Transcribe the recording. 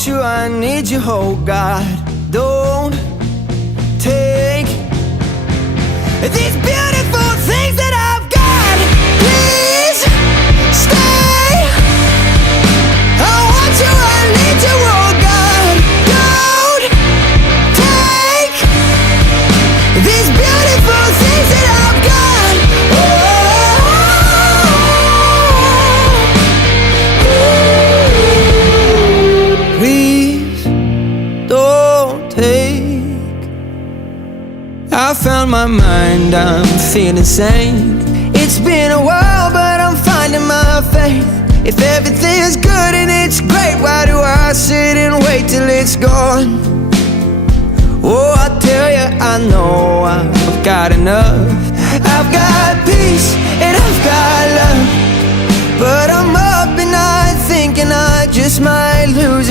want you, I need you, oh God. Don't take these beautiful things that I've got. Please stay. I want you, I need you, oh God. Don't take these beautiful things that I've got. Please don't take. I found my mind, I'm feeling sane. It's been a while, but I'm finding my faith. If everything's good and it's great, why do I sit and wait till it's gone? Oh, I tell you, I know I've got enough. I've got peace and I've got love, but I'm up at night thinking I just might lose